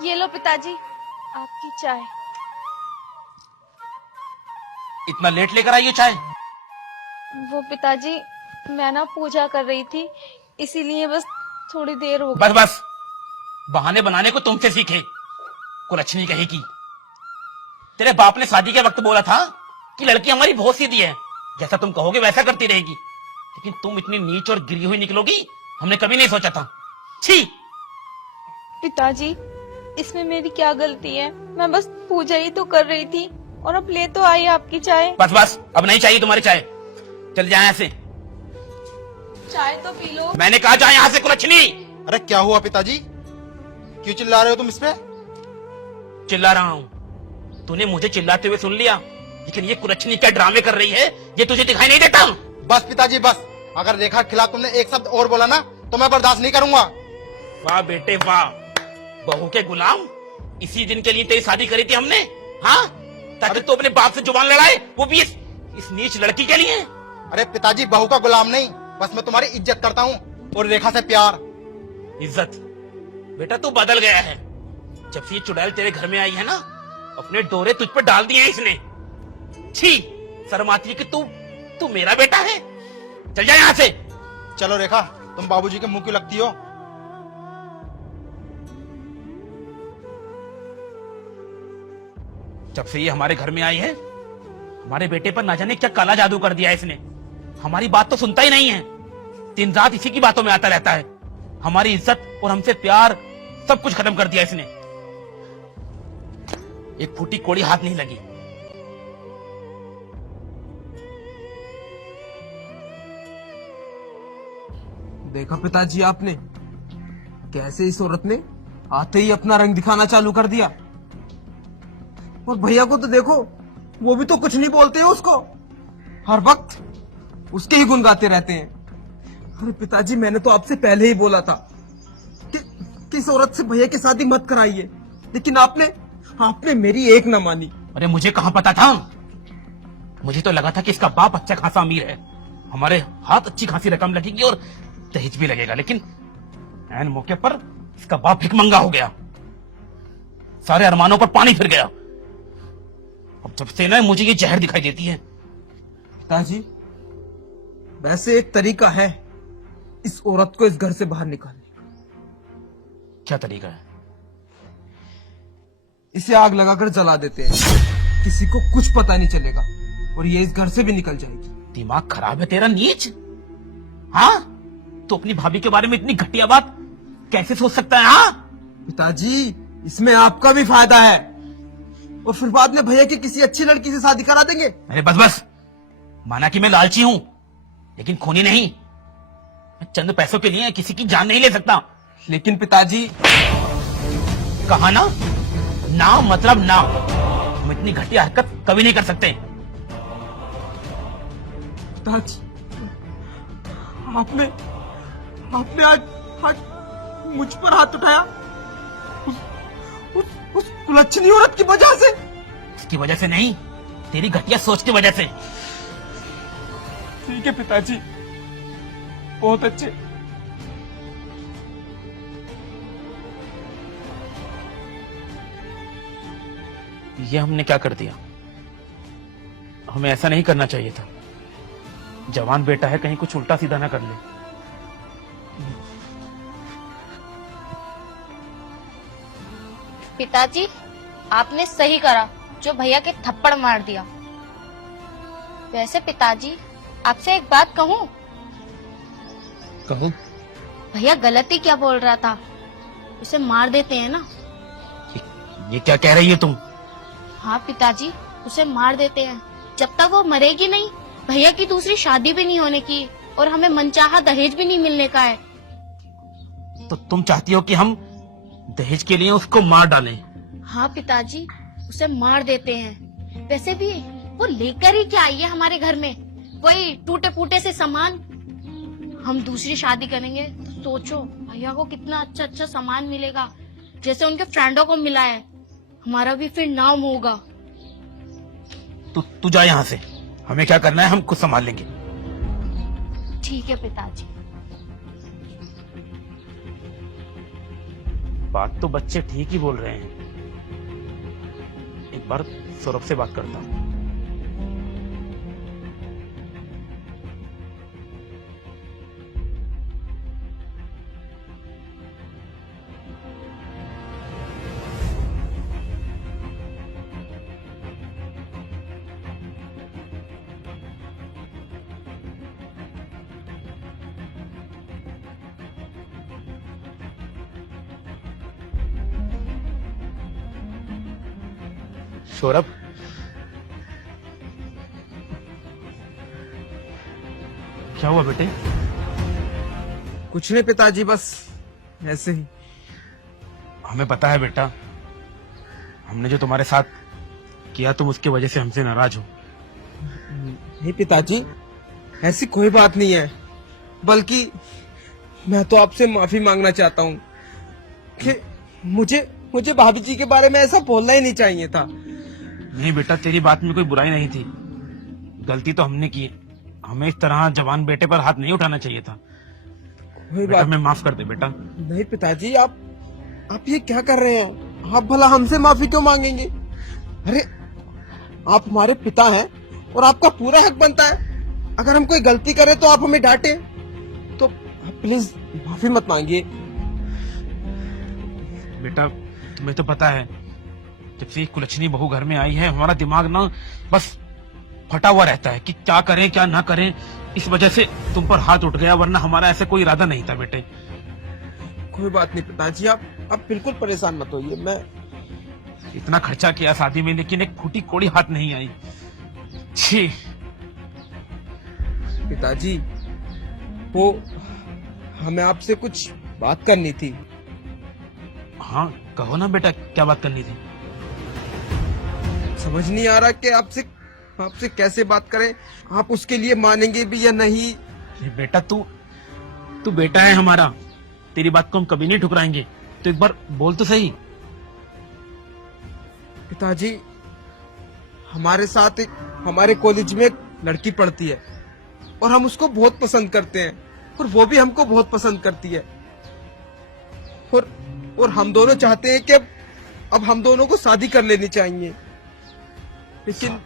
ये लो पिताजी, आपकी चाय। इतना लेट लेकर आई हो चाय? वो पिताजी, मैं ना पूजा कर रही थी, इसीलिए बस थोड़ी देर हो गई। बस बस, बहाने बनाने को तुमसे सीखे, कुलच्छनी कहेगी। तेरे बाप ने शादी के वक्त बोला था कि लड़की हमारी बहुत सीधी है, जैसा तुम कहोगे वैसा करती रहेगी। लेकिन तुम इतनी नीच और गिरी हुई निकलोगी, हमने कभी नहीं सोचा था। छी! पिताजी, इसमें मेरी क्या गलती है? मैं बस पूजा ही तो कर रही थी और अब ले तो आई आपकी चाय। बस बस, अब नहीं चाहिए तुम्हारी चाय। चल जा यहाँ से। चाय तो पी लो। मैंने कहा जा यहाँ से कुलच्छनी। अरे क्या हुआ पिताजी, क्यों चिल्ला रहे हो तुम इस पे? चिल्ला रहा हूँ, तूने मुझे चिल्लाते हुए सुन लिया, लेकिन ये कुलच्छनी क्या ड्रामे कर रही है, ये तुझे दिखाई नहीं देता? बस पिताजी बस, अगर रेखा के खिलाफ तुमने एक शब्द और बोला ना तो मैं बर्दाश्त नहीं करूंगा। वाह बेटे वाह, बहू के गुलाम। इसी दिन के लिए तेरी शादी करी थी हमने, हाँ? ताकि तू अपने बाप से जुबान लड़ाए, वो भी इस नीच लड़की के लिए। अरे पिताजी, बहू का गुलाम नहीं, बस मैं तुम्हारी इज्जत करता हूँ और रेखा से प्यार। इज्जत? बेटा तू बदल गया है। जब से ये चुड़ैल तेरे घर में आई है ना, अपने डोरे तुझ पर डाल दिए हैं इसने। छी! शर्म आती है कि तू मेरा बेटा है। चल जा यहाँ से। चलो रेखा, तुम बाबूजी के मुंह क्यों लगती हो? जब से ये हमारे घर में आई है, हमारे बेटे पर ना जाने क्या काला जादू कर दिया है इसने। हमारी बात तो सुनता ही नहीं है, दिन रात इसी की बातों में आता रहता है। हमारी इज्जत और हमसे प्यार सब कुछ खत्म कर दिया इसने। एक फूटी कोड़ी हाथ नहीं लगी। देखा पिताजी आपने कैसे इस औरत ने आते ही अपना रंग दिखाना चालू कर दिया। और भैया को तो देखो, वो भी तो कुछ नहीं बोलते हैं उसको, हर वक्त उसके ही गुण गाते रहते हैं। अरे पिताजी, मैंने तो आपसे पहले ही बोला था कि इस औरत से भैया की शादी मत कराइए, लेकिन आपने मेरी एक न मानी। अरे मुझे कहां पता था, मुझे तो लगा था कि इसका बाप अच्छा खासा अमीर है, हमारे हाथ अच्छी खासी रकम लगेगी और दहेज भी लगेगा। लेकिन ऐन मौके पर इसका बाप भिखमंगा हो गया, सारे अरमानों पर पानी फिर गया। अब जब से ना मुझे ये जहर दिखाई देती है। पिताजी, वैसे एक तरीका है इस औरत को इस घर से बाहर निकालने का। क्या तरीका है? इसे आग लगाकर जला देते हैं, किसी को कुछ पता नहीं चलेगा और ये इस घर से भी निकल जाएगी। दिमाग खराब है तेरा नीच? हाँ, तो अपनी भाभी के बारे में इतनी घटिया बात कैसे सोच सकता है? हाँ पिताजी, इसमें आपका भी फायदा है और फिर बाद में भैया की किसी अच्छी लड़की से शादी करा देंगे। अरे बस बस, माना कि मैं लालची हूं, लेकिन खूनी नहीं। मैं चंद पैसों के लिए किसी की जान नहीं ले सकता। लेकिन पिताजी, कहा ना, ना मतलब ना। हम इतनी घटिया हरकत कभी नहीं कर सकते। पिताजी, आपने आज मुझ पर हाथ उठाया उस कुलच्छनी औरत की वजह से। इसकी वजह से नहीं, तेरी घटिया सोच की वजह से। ठीक है पिताजी, बहुत अच्छे। ये हमने क्या कर दिया? हमें ऐसा नहीं करना चाहिए था। जवान बेटा है, कहीं कुछ उल्टा सीधा ना कर ले। पिताजी, आपने सही करा जो भैया के थप्पड़ मार दिया। वैसे पिताजी, आपसे एक बात कहूँ? कहो। भैया गलती क्या बोल रहा था, उसे मार देते हैं ना। ये क्या कह रही है तुम? हाँ पिताजी, उसे मार देते हैं। जब तक वो मरेगी नहीं, भैया की दूसरी शादी भी नहीं होने की और हमें मनचाहा दहेज भी नहीं मिलने का है। तो तुम चाहती हो कि हम दहेज के लिए उसको मार डालें? हाँ पिताजी, उसे मार देते हैं। वैसे भी वो लेकर ही क्या आई है हमारे घर में, कोई टूटे फूटे से सामान। हम दूसरी शादी करेंगे तो सोचो भैया को कितना अच्छा अच्छा सामान मिलेगा, जैसे उनके फ्रेंडों को मिला है। हमारा भी फिर नाम होगा। तू जा यहाँ से, हमें क्या करना है हम खुद संभाल लेंगे। ठीक है पिताजी। बात तो बच्चे ठीक ही बोल रहे हैं। एक बार सौरभ से बात करता हूँ। सौरभ, क्या हुआ बेटे? कुछ नहीं पिताजी, बस ऐसे ही। हमें पता है बेटा, हमने जो तुम्हारे साथ किया तुम उसकी वजह से हमसे नाराज हो। नहीं पिताजी, ऐसी कोई बात नहीं है, बल्कि मैं तो आपसे माफी मांगना चाहता हूँ कि मुझे भाभी जी के बारे में ऐसा बोलना ही नहीं चाहिए था। नहीं बेटा, तेरी बात में कोई बुराई नहीं थी, गलती तो हमने की। हमें इस तरह जवान बेटे पर हाथ नहीं उठाना चाहिए था। कोई बेटा बात हमें माफ कर दे बेटा। नहीं पिताजी, आप ये क्या कर रहे हैं? आप भला हमसे माफी क्यों मांगेंगे? अरे आप हमारे पिता हैं और आपका पूरा हक बनता है। अगर हम कोई गलती करें तो आप हमें डांटे, तो आप प्लीज माफी मत मांगिए। बेटा तुम्हें तो पता है, जब से कुलच्छनी बहू घर में आई है हमारा दिमाग ना बस फटा हुआ रहता है कि क्या करें क्या ना करें। इस वजह से तुम पर हाथ उठ गया, वरना हमारा ऐसा कोई इरादा नहीं था बेटे। कोई बात नहीं पिताजी, आप बिल्कुल परेशान मत होइए। मैं इतना खर्चा किया शादी में, लेकिन एक फूटी कोड़ी हाथ नहीं आई। छी पिताजी, वो हमें आपसे कुछ बात करनी थी। हाँ कहो ना बेटा, क्या बात करनी थी? समझ नहीं आ रहा कि आपसे कैसे बात करें। आप उसके लिए मानेंगे भी या नहीं? अरे बेटा तू बेटा है हमारा, तेरी बात को हम कभी नहीं ठुकराएंगे। तो एक बार बोल तो सही। पिताजी, हमारे साथ हमारे कॉलेज में एक लड़की पढ़ती है और हम उसको बहुत पसंद करते हैं और वो भी हमको बहुत पसंद करती है। और हम दोनों चाहते हैं कि अब हम दोनों को शादी कर लेनी चाहिए। लेकिन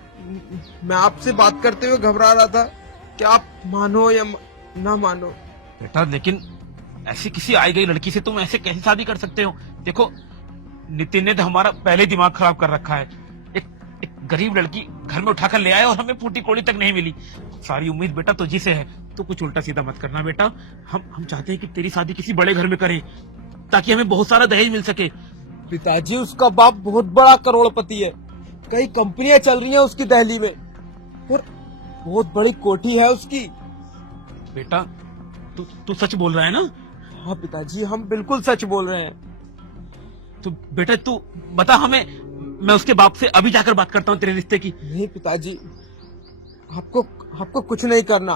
मैं आपसे बात करते हुए घबरा रहा था कि आप मानो या ना मानो। बेटा लेकिन ऐसी किसी आई गई लड़की से तुम ऐसे कैसे शादी कर सकते हो? देखो नितिन ने तो हमारा पहले दिमाग खराब कर रखा है। एक गरीब लड़की घर में उठाकर ले आए और हमें फूटी कोड़ी तक नहीं मिली। सारी उम्मीद बेटा तुझी से है, तो कुछ उल्टा सीधा मत करना बेटा। हम चाहते हैं कि तेरी शादी किसी बड़े घर में करें, ताकि हमें बहुत सारा दहेज मिल सके। पिताजी, उसका बाप बहुत बड़ा करोड़पति है, कई कंपनियां चल रही हैं उसकी दिल्ली में और बहुत बड़ी कोठी है उसकी। बेटा तू सच बोल रहा है ना? हाँ पिताजी, हम बिल्कुल सच बोल रहे हैं। तो बेटा तू बता हमें, मैं उसके बाप से अभी जाकर बात करता हूँ तेरे रिश्ते की। नहीं पिताजी, आपको कुछ नहीं करना,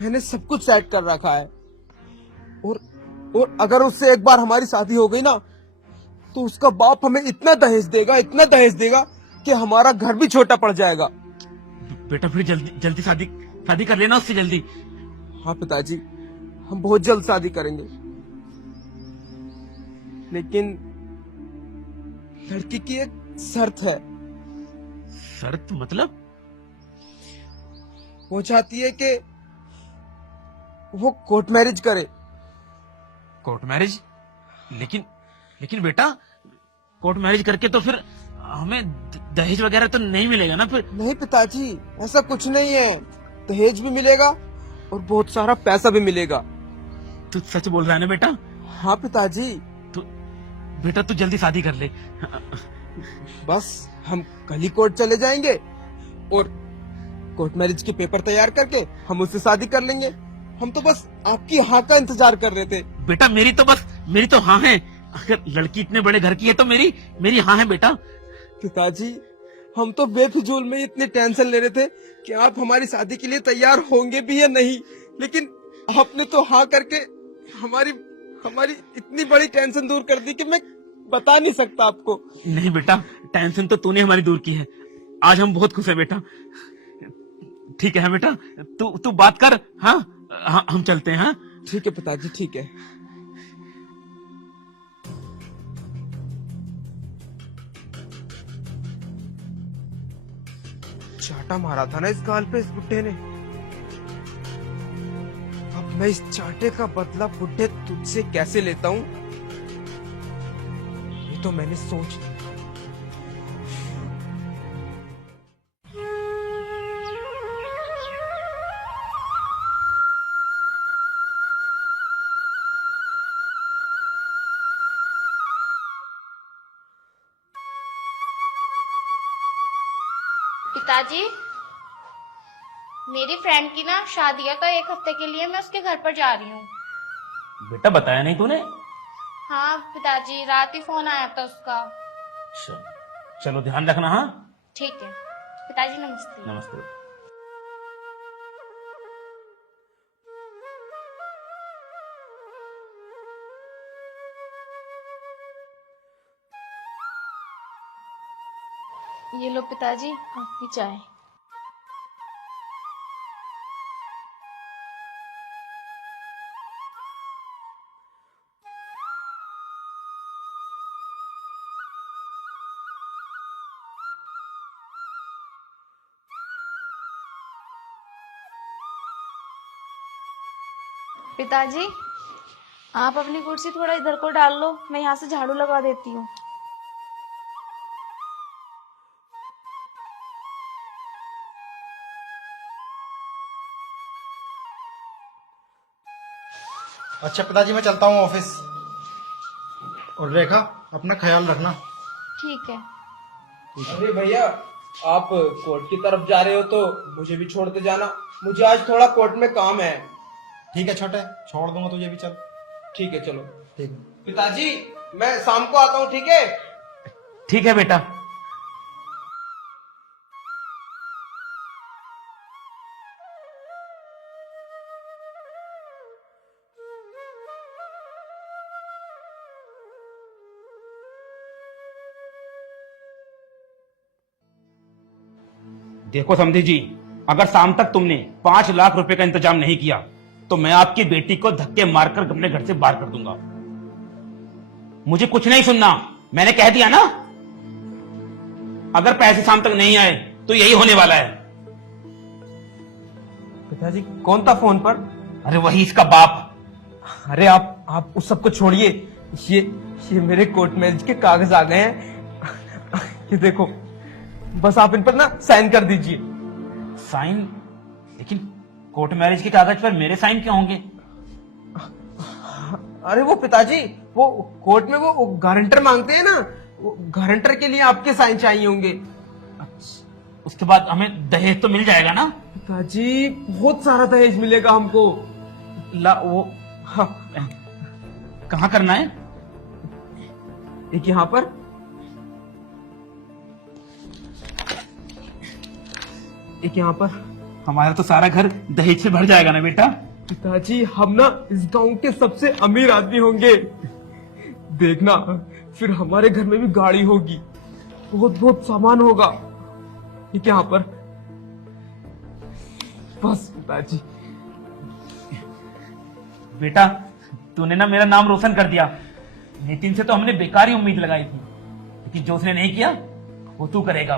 मैंने सब कुछ सेट कर रखा है। और अगर उससे एक बार हमारी शादी हो गई ना, तो उसका बाप हमें इतना दहेज देगा कि हमारा घर भी छोटा पड़ जाएगा। बेटा फिर जल्दी शादी कर लेना उससे जल्दी। हाँ पिताजी, हम बहुत जल्द शादी करेंगे, लेकिन लड़की की एक शर्त है। शर्त मतलब? वो चाहती है कि वो कोर्ट मैरिज करे। Court marriage? लेकिन बेटा कोर्ट मैरिज करके तो फिर हमें दहेज वगैरह तो नहीं मिलेगा ना फिर? नहीं पिताजी, ऐसा कुछ नहीं है, दहेज भी मिलेगा और बहुत सारा पैसा भी मिलेगा। तू सच बोल रहा है ना बेटा? हाँ पिताजी। बेटा तू जल्दी शादी कर ले। बस हम कल ही कोर्ट चले जाएंगे और कोर्ट मैरिज के पेपर तैयार करके हम उससे शादी कर लेंगे। हम तो बस आपकी हाँ का इंतजार कर रहे थे। बेटा मेरी तो हाँ है। अगर लड़की इतने बड़े घर की है तो मेरी हाँ है बेटा। पिताजी, हम तो बेफिजूल में इतनी टेंशन ले रहे थे कि आप हमारी शादी के लिए तैयार होंगे भी या नहीं, लेकिन आपने तो हाँ करके हमारी इतनी बड़ी टेंशन दूर कर दी कि मैं बता नहीं सकता आपको। नहीं बेटा, टेंशन तो तूने हमारी दूर की है। आज हम बहुत खुश है बेटा। ठीक है बेटा, तू बात कर। हाँ हम चलते हैं। हाँ ठीक है पिताजी, ठीक है। चाटा मारा था ना इस गाल पे इस बुड्ढे ने। अब मैं इस चाटे का बदला बुड्ढे तुझसे कैसे लेता हूँ, ये तो मैंने सोच लिया। पिताजी, मेरी फ्रेंड की ना शादी है, तो 1 हफ्ते के लिए मैं उसके घर पर जा रही हूँ। बेटा बताया नहीं तूने? हाँ पिताजी, रात ही फोन आया था उसका। चलो ध्यान रखना। हाँ ठीक है पिताजी, नमस्ते। नमस्ते। ये लो पिताजी आपकी चाय। पिताजी आप अपनी कुर्सी थोड़ा इधर को डाल लो, मैं यहाँ से झाड़ू लगा देती हूँ। अच्छा पिताजी, मैं चलता हूँ ऑफिस। और रेखा, अपना ख्याल रखना। ठीक है। अरे भैया, आप कोर्ट की तरफ जा रहे हो तो मुझे भी छोड़ते जाना, मुझे आज थोड़ा कोर्ट में काम है। ठीक है छोटे, छोड़ दूंगा तुझे भी, चल। ठीक है चलो। ठीक है पिताजी, मैं शाम को आता हूँ, ठीक है? ठीक है बेटा। देखो समधी जी, अगर शाम तक तुमने 5 लाख रुपए का इंतजाम नहीं किया तो मैं आपकी बेटी को धक्के मारकर अपने घर से बाहर कर दूंगा। मुझे कुछ नहीं सुनना, मैंने कह दिया ना। अगर पैसे शाम तक नहीं आए तो यही होने वाला है। पिताजी कौन था फोन पर? अरे वही इसका बाप। अरे आप उस सबको छोड़िए, ये मेरे कोर्ट मैरिज के कागज आ गए हैं। ये देखो, बस आप इन पर ना साइन कर दीजिए। साइन? लेकिन कोर्ट मैरिज के कागज पर मेरे साइन क्यों होंगे? अरे वो पिताजी, वो कोर्ट में वो गारंटर मांगते हैं ना, वो गारंटर के लिए आपके साइन चाहिए होंगे। अच्छा, उसके बाद हमें दहेज तो मिल जाएगा ना? पिताजी बहुत सारा दहेज मिलेगा हमको। वो हाँ। कहाँ करना है? एक यहाँ पर, एक यहाँ पर। हमारा तो सारा घर दहेज से भर जाएगा ना बेटा? पिताजी हम ना इस गांव के सबसे अमीर आदमी होंगे। देखना, फिर हमारे घर में भी गाड़ी होगी, बहुत बहुत सामान होगा। ठीक है, यहाँ पर बस। पिताजी बेटा, तूने ना मेरा नाम रोशन कर दिया। नितिन से तो हमने बेकार ही उम्मीद लगाई थी, लेकिन जो उसने नहीं किया वो तू करेगा।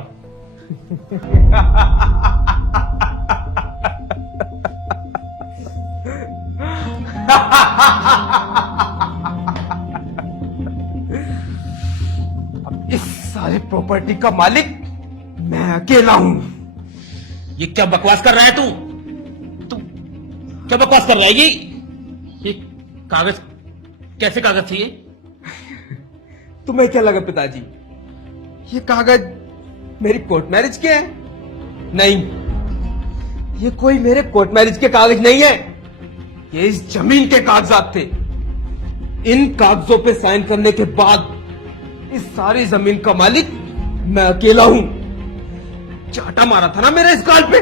अब इस सारे प्रॉपर्टी का मालिक मैं अकेला हूं। ये क्या बकवास कर रहा है तू? तू क्या बकवास कर रहा है? ये कागज, कैसे कागज थे ये? तुम्हें क्या लगा पिताजी, ये कागज मेरी कोर्ट मैरिज के हैं? नहीं, ये कोई मेरे कोर्ट मैरिज के कागज नहीं है, ये इस जमीन के कागजात थे। इन कागजों पे साइन करने के बाद इस सारी जमीन का मालिक मैं अकेला हूं। चाटा मारा था ना मेरे इस गाल पे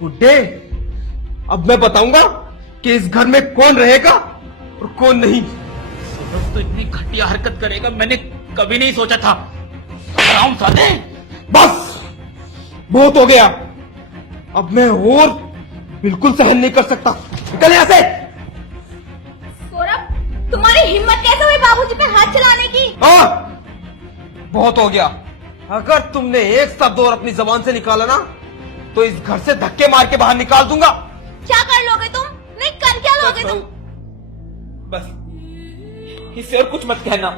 बुड्ढे, अब मैं बताऊंगा कि इस घर में कौन रहेगा और कौन नहीं। तो इतनी घटिया हरकत करेगा मैंने कभी नहीं सोचा था। हराम साले। बस बहुत हो गया, अब मैं और बिल्कुल सहन नहीं कर सकता। निकल यहां से। सौरभ, तुम्हारी हिम्मत कैसे हुई बाबूजी पे हाथ चलाने की? हाँ, बहुत हो गया, अगर तुमने एक शब्द और अपनी जबान से निकाला ना तो इस घर से धक्के मार के बाहर निकाल दूंगा। क्या कर लोगे तुम? नहीं, कर क्या लोगे तुम? बस इससे और कुछ मत कहना।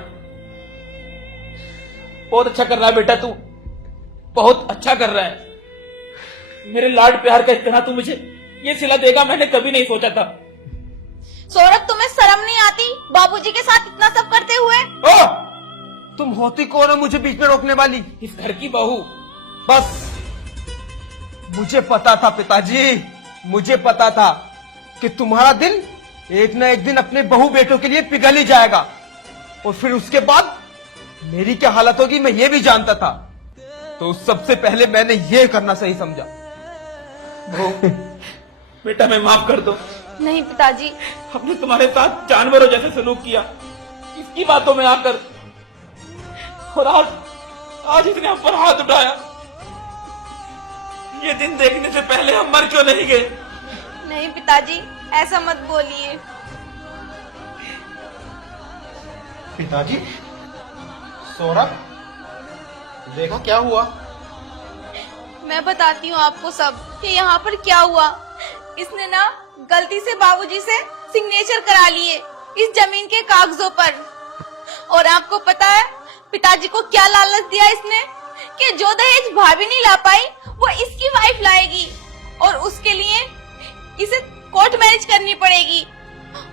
बहुत अच्छा कर रहा है बेटा तू, बहुत अच्छा कर रहा है। मेरे लाड प्यार का इतना तू मुझे ये सिला देगा मैंने कभी नहीं सोचा था। सौरभ, तुम्हें शर्म नहीं आती बाबूजी के साथ इतना सब करते हुए? ओ, तुम होती कौन है मुझे बीच में रोकने वाली? इस घर की बहू। बस मुझे पता था पिताजी, मुझे पता था कि तुम्हारा दिल एक ना एक दिन अपने बहू बेटों के लिए पिघल ही जाएगा और फिर उसके बाद मेरी क्या हालत होगी मैं ये भी जानता था। तो सबसे पहले मैंने ये करना सही समझा। बहू बेटा मैं माफ कर दो। नहीं पिताजी, हमने तुम्हारे साथ जानवरों जैसे सलूक किया इसकी बातों में आकर, और आज इसने हम पर हाथ उठाया। ये दिन देखने से पहले हम मर क्यों नहीं गए? नहीं पिताजी, ऐसा मत बोलिए। पिताजी, सौरभ, देखा क्या हुआ? मैं बताती हूँ आपको सब कि यहाँ पर क्या हुआ। इसने ना गलती से बाबूजी से सिग्नेचर करा लिए इस जमीन के कागजों पर। और आपको पता है पिताजी को क्या लालच दिया इसने कि जो दहेज भाभी नहीं ला पाई वो इसकी वाइफ लाएगी और उसके लिए इसे कोर्ट मैरिज करनी पड़ेगी।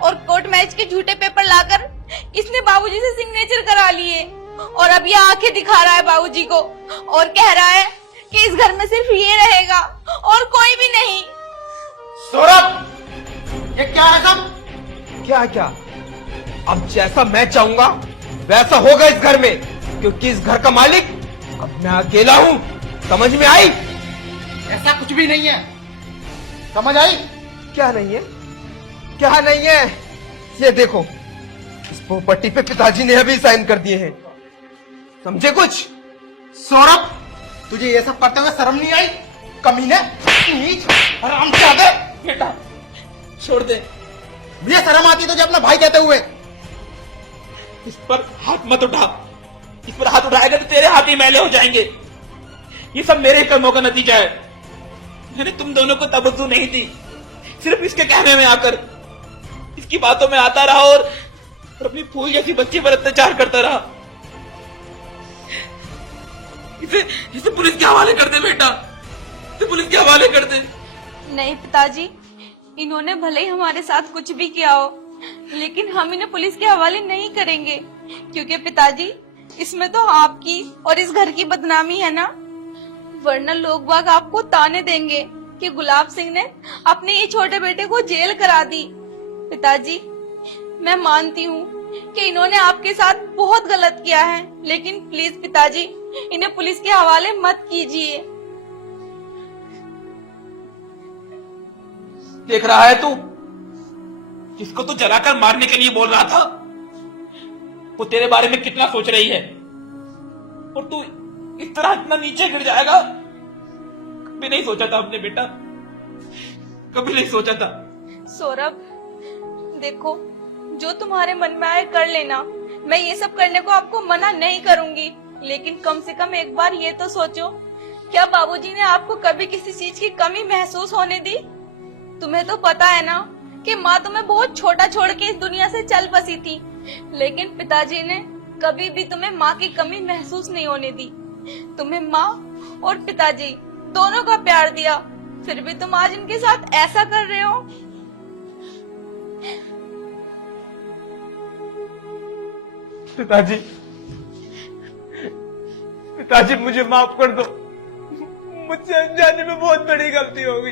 और कोर्ट मैरिज के झूठे पेपर लाकर इसने बाबूजी से सिग्नेचर करा लिए और अब ये आंखें दिखा रहा है बाबूजी को और कह रहा है कि इस घर में सिर्फ ये रहेगा और कोई भी नहीं। सौरभ, ये क्या है सब? क्या क्या? अब जैसा मैं चाहूंगा वैसा होगा इस घर में, क्योंकि इस घर का मालिक अब मैं अकेला हूं। समझ में आई? ऐसा कुछ भी नहीं है, समझ आई? क्या नहीं है? क्या नहीं है? ये देखो, इस प्रॉपर्टी पे पिताजी ने अभी साइन कर दिए हैं। समझे कुछ? सौरभ, तुझे ये सब करते हुए शर्म नहीं आई? कमीने, नीच, हरामजादे। बेटा छोड़ दे। मुझे शर्म आती तुझे अपना भाई कहते हुए। इस पर हाथ मत उठा। इस पर हाथ उठाएगा तो तेरे हाथ ही मैले हो जाएंगे। ये सब मेरे कर्मों का नतीजा है। मैंने तुम दोनों को तवज्जो नहीं दी, सिर्फ इसके कहने में आकर इसकी बातों में आता रहा और अपनी फूल जैसी बच्ची पर अत्याचार करता रहा। इसे पुलिस के हवाले कर दे बेटा, इसे पुलिस के हवाले कर दे। नहीं पिताजी, इन्होंने भले ही हमारे साथ कुछ भी किया हो लेकिन हम इन्हें पुलिस के हवाले नहीं करेंगे, क्योंकि पिताजी इसमें तो आपकी और इस घर की बदनामी है ना। वरना लोग बाग आपको ताने देंगे कि गुलाब सिंह ने अपने ये छोटे बेटे को जेल करा दी। पिताजी, मैं मानती हूँ कि इन्होंने आपके साथ बहुत गलत किया है, लेकिन प्लीज पिताजी इन्हें पुलिस के हवाले मत कीजिए। देख रहा है तू, जिसको तू जलाकर मारने के लिए बोल रहा था वो तेरे बारे में कितना सोच रही है, और तू इस तरह इतना नीचे गिर जाएगा कभी नहीं सोचा था अपने बेटा, कभी नहीं सोचा था। सौरभ देखो, जो तुम्हारे मन में आए कर लेना, मैं ये सब करने को आपको मना नहीं करूंगी, लेकिन कम से कम एक बार ये तो सोचो, क्या बाबूजी ने आपको कभी किसी चीज की कमी महसूस होने दी? तुम्हें तो पता है ना कि माँ तुम्हें बहुत छोटा छोड़ के इस दुनिया से चल बसी थी, लेकिन पिताजी ने कभी भी तुम्हें माँ की कमी महसूस नहीं होने दी। तुम्हें माँ और पिताजी दोनों का प्यार दिया, फिर भी तुम आज इनके साथ ऐसा कर रहे हो। पिताजी, पिताजी मुझे माफ कर दो, मुझसे अनजाने में बहुत बड़ी गलती हो गई।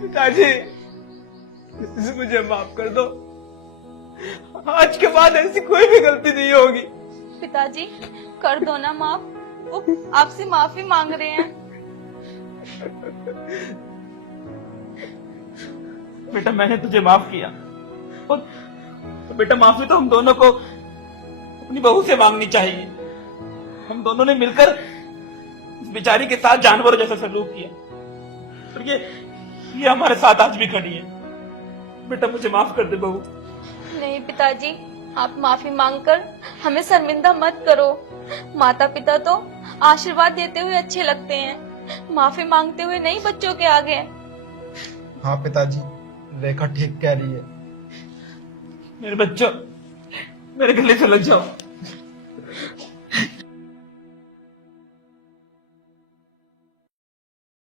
पिताजी मुझे माफ कर दो, आज के बाद ऐसी कोई भी गलती नहीं होगी। पिताजी कर दो ना माफ, वो आपसे माफी मांग रहे हैं। बेटा मैंने तुझे माफ किया, और तो बेटा माफी तो हम दोनों को अपनी बहू से मांगनी चाहिए। हम दोनों ने मिलकर इस बेचारी के साथ जानवरों जैसा सलूक किया, और ये हमारे साथ आज भी खड़ी है। बेटा मुझे माफ कर दे बहू। नहीं पिताजी, आप माफी मांगकर हमें शर्मिंदा मत करो। माता पिता तो आशीर्वाद देते हुए अच्छे लगते हैं, माफी मांगते हुए नहीं बच्चों के आगे। हाँ पिताजी, रेखा ठीक कह रही है। मेरे बच्चों, मेरे गले से लग जाओ।